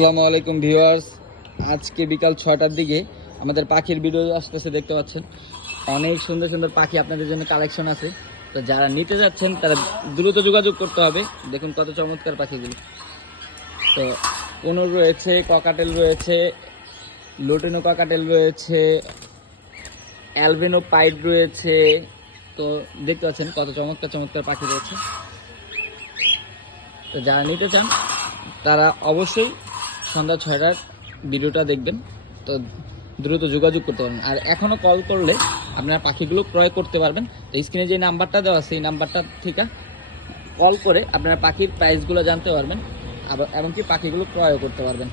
আসসালামু আলাইকুম ভিউয়ার্স, আজকে বিকাল 6টার দিকে আমাদের পাখির ভিডিও আসতেছে, দেখতে পাচ্ছেন। অনেক সুন্দর সুন্দর পাখি আপনাদের জন্য কালেকশন আছে। তো যারা নিতে যাচ্ছেন তারা দ্রুত যোগাযোগ করতে হবে। দেখুন কত চমৎকার পাখিগুলো। তো কোনোর রয়েছে, ককাটেল রয়েছে, লুটিনো ককাটেল রয়েছে, অ্যালবিনো পাইড রয়েছে। তো দেখতে পাচ্ছেন কত চমৎকার চমৎকার পাখি রয়েছে। তো যারা নিতে চান তারা অবশ্যই সন্ধ্যা 6টার ভিডিওটা দেখবেন। তো দ্রুত যোগাযোগ করতে পারবেন। আর এখনও কল করলে আপনারা পাখিগুলো ক্রয় করতে পারবেন। তো স্ক্রিনে যে নাম্বারটা দেওয়া আছে এই নাম্বারটা থেকে কল করে আপনারা পাখির প্রাইসগুলো জানতে পারবেন, আবার এমনকি পাখিগুলো ক্রয়ও করতে পারবেন।